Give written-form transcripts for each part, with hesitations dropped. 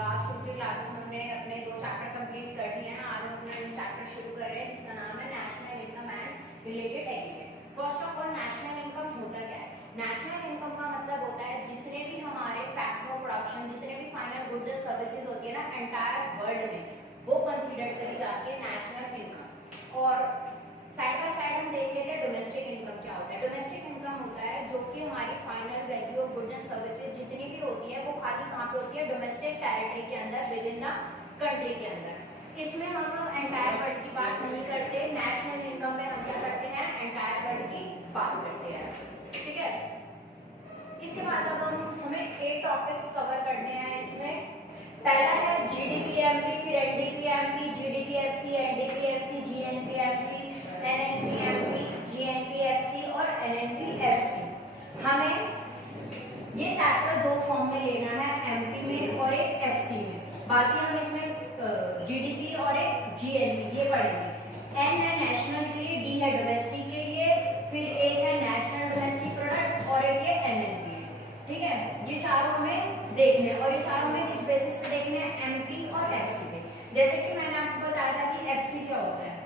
Last 2-3 classes में हमने अपने 2 चैप्टर कंप्लीट कर दिए हैं। आज हम अपना चैप्टर शुरू कर रहे हैं जिसका नाम है national income and related aggregate. First of all national income होता क्या है? नेशनल इनकम का मतलब होता है जितने भी हमारे फैक्टर ऑफ प्रोडक्शन, जितने भी फाइनल गुड्स एंड सर्विसेज होती है ना एंटायर वर्ल्ड में, वो कंसीडर करी जाती है नेशनल इनकम। और साइड बाय साइड हम देख लेते हैं डोमेस्टिक इनकम क्या होता है। डोमेस्टिक इनकम होता है जो कि हमारी final value of goods and services जितनी भी होती है वो खाली कहाँ पे होती है? डोमेस्टिक टेरिटरी के अंदर, विद इन द कंट्री के अंदर। इसमें हम एंटायर वर्ल्ड की बात नहीं करते। नेशनल इनकम में हम क्या करते हैं? एंटायर वर्ल्ड की बात करते हैं, ठीक है। इसके बाद अब हमें 8 टॉपिक्स कवर करने हैं। इसमें पहला है जीडीपीएमपी, फिर एनडीपीएमपी, जीडीपीएफसी, एनडीपीएफसी, जीएनपीएफसी, एनएनपीएमपी, जीएनपीएफसी और एनएनपीएफसी। हमें ये चैप्टर 2 फॉर्म में लेना है, एमपी में और एक एफसी में। बाकी हम इसमें जीडीपी और एक जीएनपी ये पढ़ेंगे। एन है नेशनल के लिए, डी है डोमेस्टिक के लिए, फिर एक है नेशनल डोमेस्टिक प्रोडक्ट और एक ये एनएनपी है, ठीक है। ये चारों हमें देखने, और ये चारों हमें किस बेसिस पे देखने हैं? एमपी और एफसी पे। जैसे कि मैंने आपको बताया था कि एफसी क्या होता है।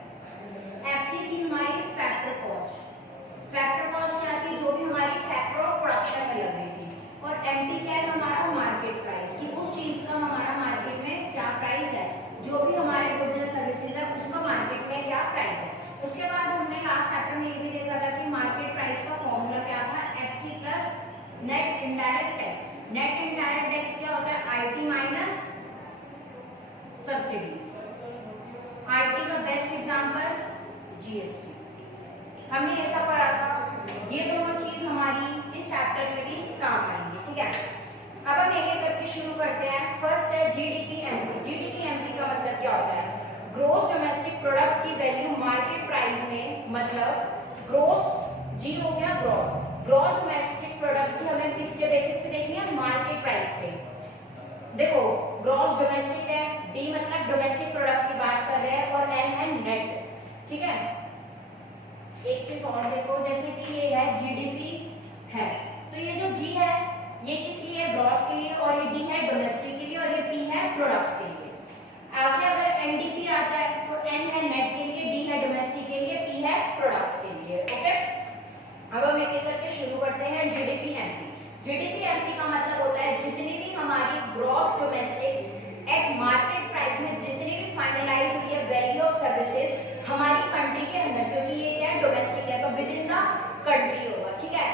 एफसी की हमारी फैक्टर कॉस्ट, फैक्टर कॉस्ट क्या थी? जो भी हमारी फैक्टर ऑफ प्रोडक्शन में लग रही थी। और एमपी क्या है? हमारा मार्केट प्राइस, कि उस चीज का हमारा मार्केट में क्या प्राइस है, जो भी हमारे गुड्स एंड सर्विसेज है उसका मार्केट में क्या प्राइस है। उसके बाद हमने लास्ट चैप्टर में ये भी देखा था कि मार्केट प्राइस का फॉर्मूला क्या था? FC plus net indirect tax. Net indirect tax क्या होता है? IT minus subsidies. आईटी का बेस्ट एग्जांपल जीएसटी। हमने ऐसा पढ़ा था। ये दोनों चीज हमारी इस चैप्टर में भी काम आएंगी, ठीक है। अब हम एक एक करके शुरू करते हैं। फर्स्ट है जीडीपीएमपी। जीडीपीएमपी का मतलब क्या होता है? ग्रोस डोमेस्टिक प्रोडक्ट की वैल्यू मार्केट प्राइस में, मतलब ग्रोस, जी हो गया ग्रोस, ग्रोस डोमेस्टिक प्रोडक्ट की हमें किसके बेसिस पे देखनी है? मार्केट प्राइस पे। देखो ग्रोस डोमेस्टिक है, डी मतलब डोमेस्टिक प्रोडक्ट की बात कर रहे हैं, और एन है नेट, ठीक है। एक चीज और देखो, जैसे कि ये है जीडीपी है, तो ये जो जी है ये किस लिए? ग्रोस के लिए, और ये डी है डोमेस्टिक के लिए, और ये पी है प्रोडक्ट के लिए। आगे अगर एनडीपी आता है तो एन है नेट के लिए, डी है डोमेस्टिक के लिए, पी है प्रोडक्ट के लिए, ओके। अब हम एक एक करके शुरू करते हैं। जीडीपीएमपी। जीडीपीएमपी का मतलब होता है जितनी भी हमारी gross domestic eight market price में जितनी भी फाइनलाइज हुई है वैल्यू ऑफ सर्विसेज हमारी कंट्री के अंदर, क्योंकि ये क्या है? डोमेस्टिक है, तो विद इन द कंट्री होगा, ठीक है।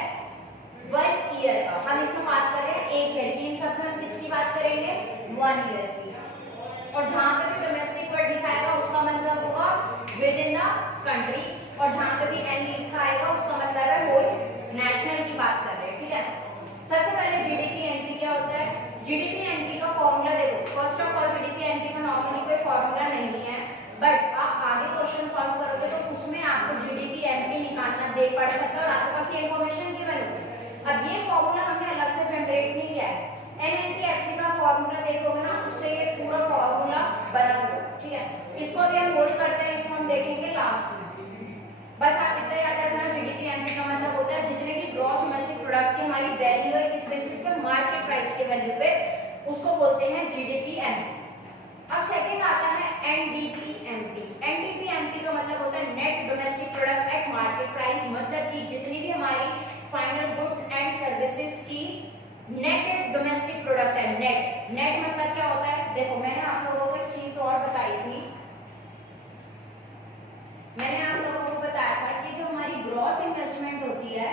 1 ईयर का हम इसमें बात कर रहे हैं, 1 ईयर की। इन सब में हम किसकी बात करेंगे? 1 ईयर की। और जहां पे भी डोमेस्टिक वर्ड दिखाएगा उसका मतलब होगा विद इन द कंट्री, और जहां पे भी एन लिखा आएगा उसका मतलब है होल नेशनल की बात कर रहे हैं, ठीक है। सबसे पहले जीडीपीएमपी क्या होता है? जीडीपीएमपी का फॉर्मूला देखो। फर्स्ट ऑफ ऑल जीडीपीएमपी का नॉर्मली कोई फॉर्मूला नहीं है, बट आप आगे क्वेश्चन सॉल्व करोगे तो उसमें आपको जीडीपीएमपी निकालना दे पड़ सकता है और आपके पास ये इंफॉर्मेशन गिवन होगी। अब ये फॉर्मूला हमने अलग से जनरेट नहीं किया है। एनएनपीएफसी का फॉर्मूला देखोगे ना, उससे ये पूरा फॉर्मूला बना हुआ, ठीक है। इसको भी हम होल्ड करते हैं, इसको हम देखेंगे लास्ट में। बस आप इतना याद रखना, जीडीपीएमपी का मतलब होता है जितने भी ग्रॉस डोमेस्टिक प्रोडक्ट की हमारी वैल्यू है किस बेसिस पे? मार्केट प्राइस के वैल्यू पे, उसको बोलते हैं जीडीपीएमपी। अब सेकंड आता है एनडीपीएमपी। एनडीपीएमपी का मतलब होता है net domestic product at market price, मतलब कि जितनी भी हमारी फाइनल गुड्स एंड सर्विसेज की नेट डोमेस्टिक प्रोडक्ट है। नेट, नेट मतलब क्या होता है? देखो मैंने आप लोगों को एक चीज और बताई थी। मैंने आप लोगों को बताया था कि जो हमारी ग्रॉस इन्वेस्टमेंट होती है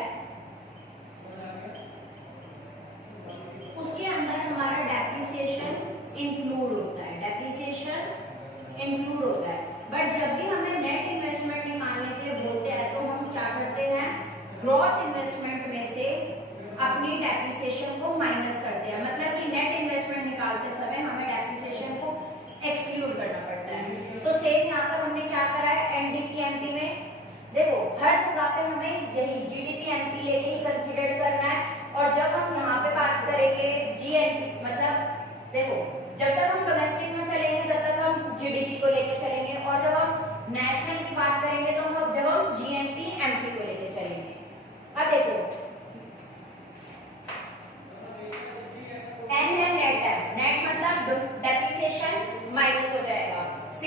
उसके अंदर हमारा डेप्रिसिएशन इंक्लूड होता है, डेप्रिसिएशन इंक्लूड होता है। बट जब भी हमें नेट इन्वेस्टमेंट निकालने के लिए बोलते हैं तो हम क्या करते हैं? ग्रॉस इन्वेस्टमेंट में से अपनी डेप्रिसिएशन को माइनस करते हैं, मतलब कि नेट इन्वेस्टमेंट निकालते समय हमें डेप्रिसिएशन को एक्सक्लूड करना पड़ता है। तो सेम यहाँ पर हमने क्या करा है एनडीपीएमपी में? देखो हर जगह पे हमें यही जीडीपीएमपी लेके ही कंसीडर करना है, और जब हम यहाँ पे बात करेंगे जीएनपी, मतलब देखो जब तक हम डोमेस्टिक में चलेंगे तब तक हम जीडीपी को लेके चलेंगे, और जब हम नेशनल की बात करेंगे तो हम जब हम जीएनपीएमपी को लेके चलेंगे। अब देखो एन है नेट है, नेट मतलब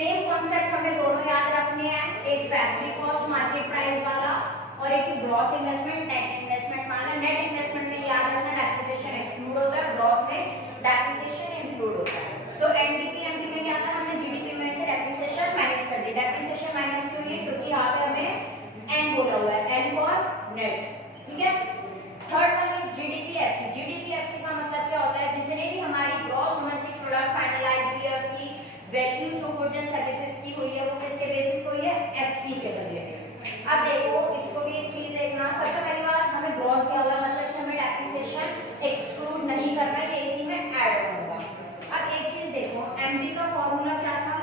सेम कॉन्सेप्ट हमें दोनों याद रखने हैं, एक फैक्ट्री कॉस्ट मार्केट प्राइस वाला और एक ग्रॉस इन्वेस्टमेंट नेट इन्वेस्टमेंट वाला। नेट इन्वेस्टमेंट में याद रखना डेप्रिसिएशन एक्सक्लूड होता है, ग्रॉस में डेप्रिसिएशन इंक्लूड होता है। तो एनडीपी एमपी में क्या था, हमने जीडीपी में से डेप्रिसिएशन माइनस कर दी। डेप्रिसिएशन माइनस क्यों हुई, क्योंकि यहाँ पे हमें एन बोला हुआ है, एन फॉर नेट, ठीक है। Third one is GDPFC. GDPFC का मतलब क्या होता है, जितने भी हमारी ग्रॉस डोमेस्टिक प्रोडक्ट फाइनलाइज हुई है उसकी वैल्यू जो गुड्स एंड सर्विसेज की हुई है वो किसके बेसिस पे हुई है, एफसी के बदले पे। अब देखो इसको भी एक चीज देखना, सबसे पहली बात हमें ग्रॉस दिया हुआ मतलब कि हमें डेप्रिसिएशन एक्सक्लूड नहीं करना, ये इसी में ऐड होगा। अब एक चीज देखो, एमपी का फॉर्मूला क्या था,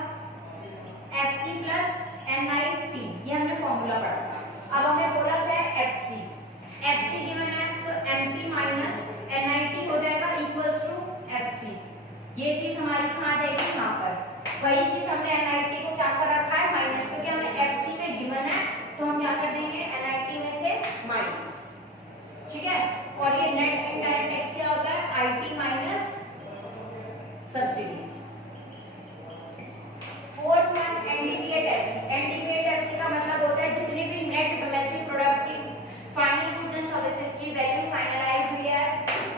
एफसी प्लस एनआईटी, ये हमने फॉर्मूला पढ़ा था। अब हमें बोला क्या है, एफसी, एफसी गिवन है तो एमपी माइनस एनआईटी हो जाएगा इक्वल्स टू एफसी। ये चीज हमारी कहाँ जाएगी, यहाँ पर। वही चीज हमने एनआईटी को क्या कर रखा है, माइनस, क्योंकि हमें एफसी में गिवन है तो हम क्या कर देंगे, एनआईटी में से माइनस, ठीक है। और ये नेट इनडायरेक्ट टैक्स क्या होता है, IT minus subsidies. Fourth one NDPA tax. NDPA tax का मतलब होता है जितनी भी नेट डोमेस्टिक प्रोडक्ट की फाइनल गुड्स एंड सर्विसेज की वैल्यू फाइनलाइज हुई है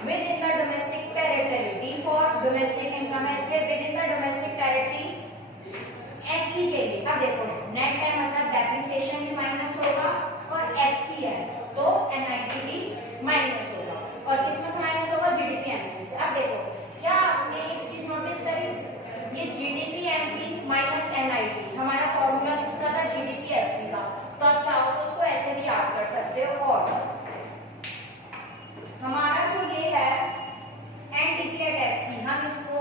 within the domestic territory, D for domestic income है इसलिए within the domestic territory FC के लिए। अब देखो नेट है मतलब डेप्रिसिएशन भी माइनस होगा और एफसी है तो एनआईटी भी माइनस होगा, और किसमें से माइनस होगा, जीडीपी एमपी से। अब देखो क्या आपने एक चीज नोटिस करी, ये जीडीपी एमपी माइनस एनआईटी हमारा फॉर्मूला किसका था, जीडीपी एफसी का। तो आप चाहो तो उसको ऐसे भी याद कर सकते हो। और हमारा जो ये है एनडीपीए टैक्सी, हम इसको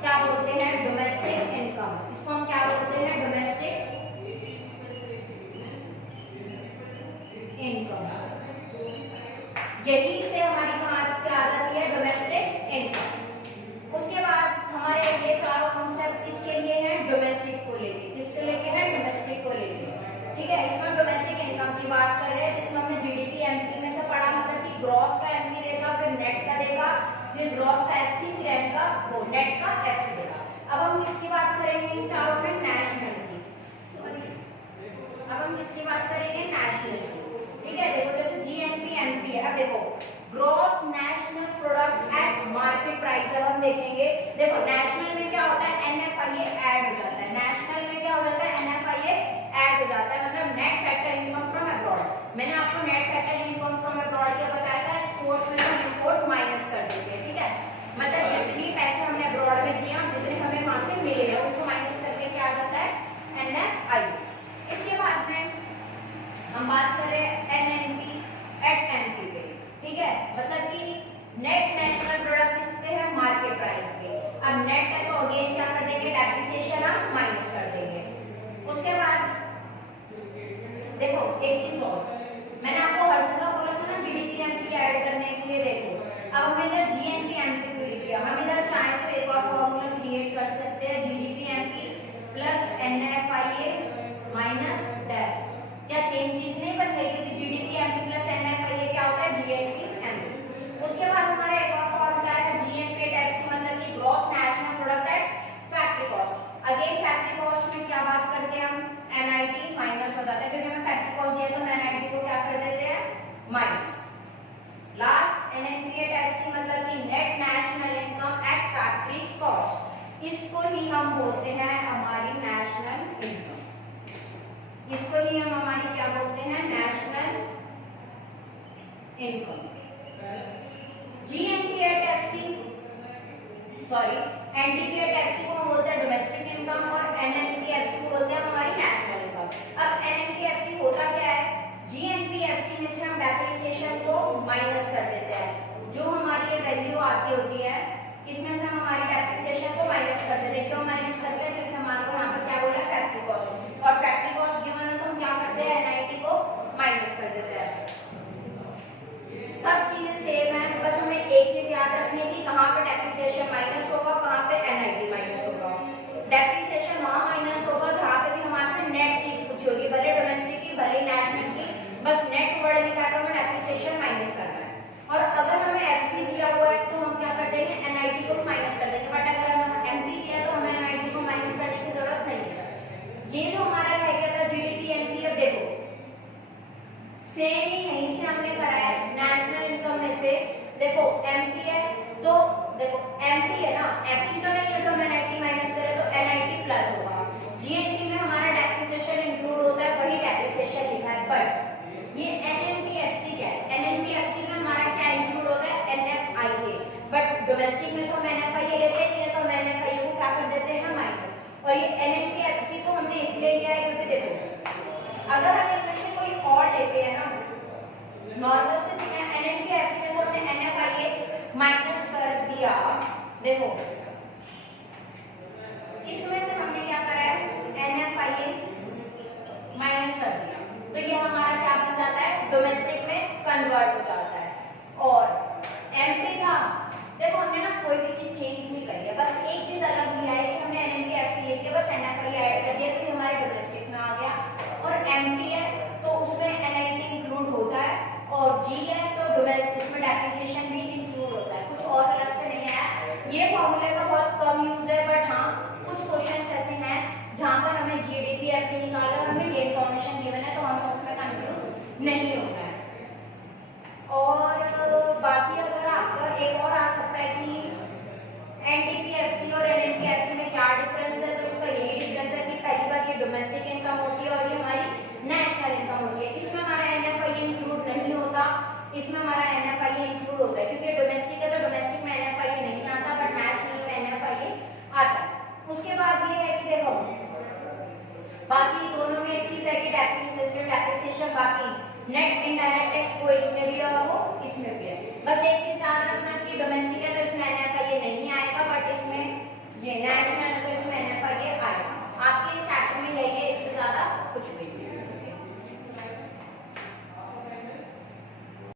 क्या बोलते हैं, डोमेस्टिक इनकम। इसको हम क्या बोलते हैं, डोमेस्टिक इनकम। यही से हमारी कहाँ क्या आ जाती है, डोमेस्टिक इनकम। उसके बाद हमारे ये चारों कॉन्सेप्ट किसके लिए हैं, डोमेस्टिक को लेके। किसके लेके है, डोमेस्टिक को लेके, ठीक है। इसमें डोमेस्टिक इनकम की बात कर रहे हैं जिसमें हमने जीडीपी एमपी में से पढ़ा, मतलब कि ग्रॉस का एमपी देगा, फिर नेट का देगा, फिर ग्रॉस का एफसी, फिर एम का वो नेट का एफसी देगा। अब हम किसकी बात करेंगे इन चारों में, नेशनल की। अब हम किसकी बात करेंगे, नेशनल की, ठीक है। देखो जैसे जीएनपी एमपी है, अब देखो gross national product at market price जब हम देखेंगे, देखो नेशनल में क्या होता है, एनएफआईए ऐड हो जाता है। नेशनल में क्या हो जाता है, एनएफआईए ऐड हो जाता है, मतलब net factor income from abroad. मैंने आपको net factor income from abroad क्या बताया था, एक्सपोर्ट्स में हम इंपोर्ट माइनस कर देते हैं, ठीक है। मतलब जितनी पैसे हमने अब्रॉड में दिए और जितने हमें वहां से मिले हैं उनको माइनस करके क्या आ जाता है, एनएफआईए। इसके बाद में हम बात कर रहे हैं एनएनपी एट एमपी पे, ठीक है। मतलब कि नेट नेशनल प्रोडक्ट किस पे है, मार्केट प्राइस पे। अब नेट है तो अगेन क्या कर देंगे, डेप्रिसिएशन हम माइनस कर देंगे। उसके बाद देखो एक चीज और, मैंने आपको हर जगह बोला था ना जीडीपी एमपी ऐड करने के लिए। देखो अब हमने इधर जीएनपी एमपी को लिख दिया, हम इधर चाहे तो एक और फॉर्मूला क्रिएट कर सकते हैं, GDP MP plus NFIA minus debt. क्या सेम चीज नहीं बन गई, क्योंकि जीडीपी एमपी प्लस एनएफआईए क्या होता है, जीएनपी एमपी। उसके बाद हमारा एक और फॉर्मूला है जीएनपी टैक्स, मतलब कि gross national product at factory cost. Again factory cost में क्या बात करते हैं हम, एनआईटी माइनस हो जाता है, क्योंकि हमें फैक्ट्री कॉस्ट दिया तो हम एनआईटी को क्या कर देते हैं, माइनस। लास्ट एनएनपीए टैक्स मतलब कि net national income eight factory cost, इसको ही हम बोलते हैं हमारी नेशनल इनकम। इसको ही हम हमारी क्या बोलते हैं, national income. GNPA tax, sorry NDPA tax को हम बोलते हैं डोमेस्टिक इनकम और एनएनपीएफसी को बोलते हैं हमारी नेशनल इनकम। अब एनएनपीएफसी होता क्या है, जीएनपीएफसी में से हम डेप्रिसिएशन को माइनस कर देते हैं, जो हमारी ये वैल्यू आती होती है इसमें से हम हमारी डेप्रिसिएशन को माइनस कर देते हैं। क्यों माइनस करते हैं, क्योंकि हमारे को यहाँ पर क्या बोला, फैक्ट्री कॉस्ट, और फैक्ट्री कॉस्ट गिवन है तो हम क्या करते हैं, एनआईटी को माइनस कर देते हैं। सब चीजें सेम है, बस हमें एक चीज याद रखनी है कि कहाँ पे डेप्रिसिएशन माइनस होगा, कहाँ पे एनआईटी माइनस होगा। डेप्रिसिएशन वहां माइनस होगा जहाँ पे भी हमारे से नेट चीज पूछी होगी, भले डोमेस्टिक की भले नेशनल की, बस नेट वर्ड लिखा तो हमें डेप्रिसिएशन माइनस करना है। और अगर हमें एफसी दिया हुआ है तो हम क्या कर देंगे, एनआईटी को माइनस कर देंगे। बट अगर हमें एमपी दिया तो हमें एनआईटी को माइनस एफसी तो नहीं है जो हम एनआईटी माइनस करें, तो एनआईटी प्लस होगा। जीएनपी में हमारा डेप्रिसिएशन इंक्लूड होता है, वही डेप्रिसिएशन लिखा है, बट ये एनएनपीएफसी क्या है, एनएनपीएफसी में हमारा क्या इंक्लूड होता है, एनएफआईए, बट डोमेस्टिक में तो हम एनएफआईए लेते हैं, तो हम एनएफआईए को क्या कर देते हैं माइनस। और ये एनएनपीएफसी को हमने इसलिए लिया है क्योंकि देखो अगर हम इनमें से कोई और लेते हैं ना नॉर्मल से, एनएनपीएफसी में से हमने एनएफआईए माइनस कर दिया, देखो इसमें से हमने क्या करा है, एनएफआईए माइनस कर दिया, तो ये हमारा क्या बन जाता है, डोमेस्टिक में कन्वर्ट हो जाता है। और एमपी था, देखो हमने ना कोई भी चीज चेंज नहीं करी है, बस एक चीज अलग लिया है कि हमने एनएनपीएफसी लेके बस एनएफआईए ऐड कर दिया, तो ये हमारे डोमेस्टिक में आ गया। और एमपी है तो उसमें एनआईटी इंक्लूड होता है, और जी है तो इसमें डेप्रिसिएशन भी इंक्लूड होता है, कुछ और अलग से नहीं है। ये फॉर्मूले का बहुत कम यूज है, बट हाँ कुछ क्वेश्चंस ऐसे हैं जहां पर हमें जीडीपी एफपी निकालना और हमें ये इन्फॉर्मेशन गिवन है, तो हमें उसमें कंफ्यूज नहीं होना है। और बाकी अगर आपका एक और आ सकता है कि एनटीपीएफसी और एनएनपीएफसी में क्या डिफरेंस है, तो इसका यही डिफरेंस है कि पहली बात ये डोमेस्टिक इनकम होती है और ये हमारी नेशनल इनकम होती है। इसमें हमारा एनएफआईए इंक्लूड नहीं होता, इसमें हमारा एनएफआईए इंक्लूड होता है, क्योंकि डोमेस्टिक है तो डोमेस्टिक में एनएफआईए नहीं आता, बट नेशनल में एनएफआईए आता है। उसके बाद ये है कि देखो बाकी दोनों में एक चीज है कि डेप्रिसिएशन बाकी नेट इनडायरेक्ट टैक्स वो इसमें भी है और वो इसमें भी है। बस एक चीज याद रखना कि डोमेस्टिक है तो इसमें एनएफआईए नहीं आएगा, बट इसमें ये नेशनल है तो इसमें एनएफआईए आएगा। आपके इस चैप्टर में यही है, इससे ज्यादा कुछ भी नहीं।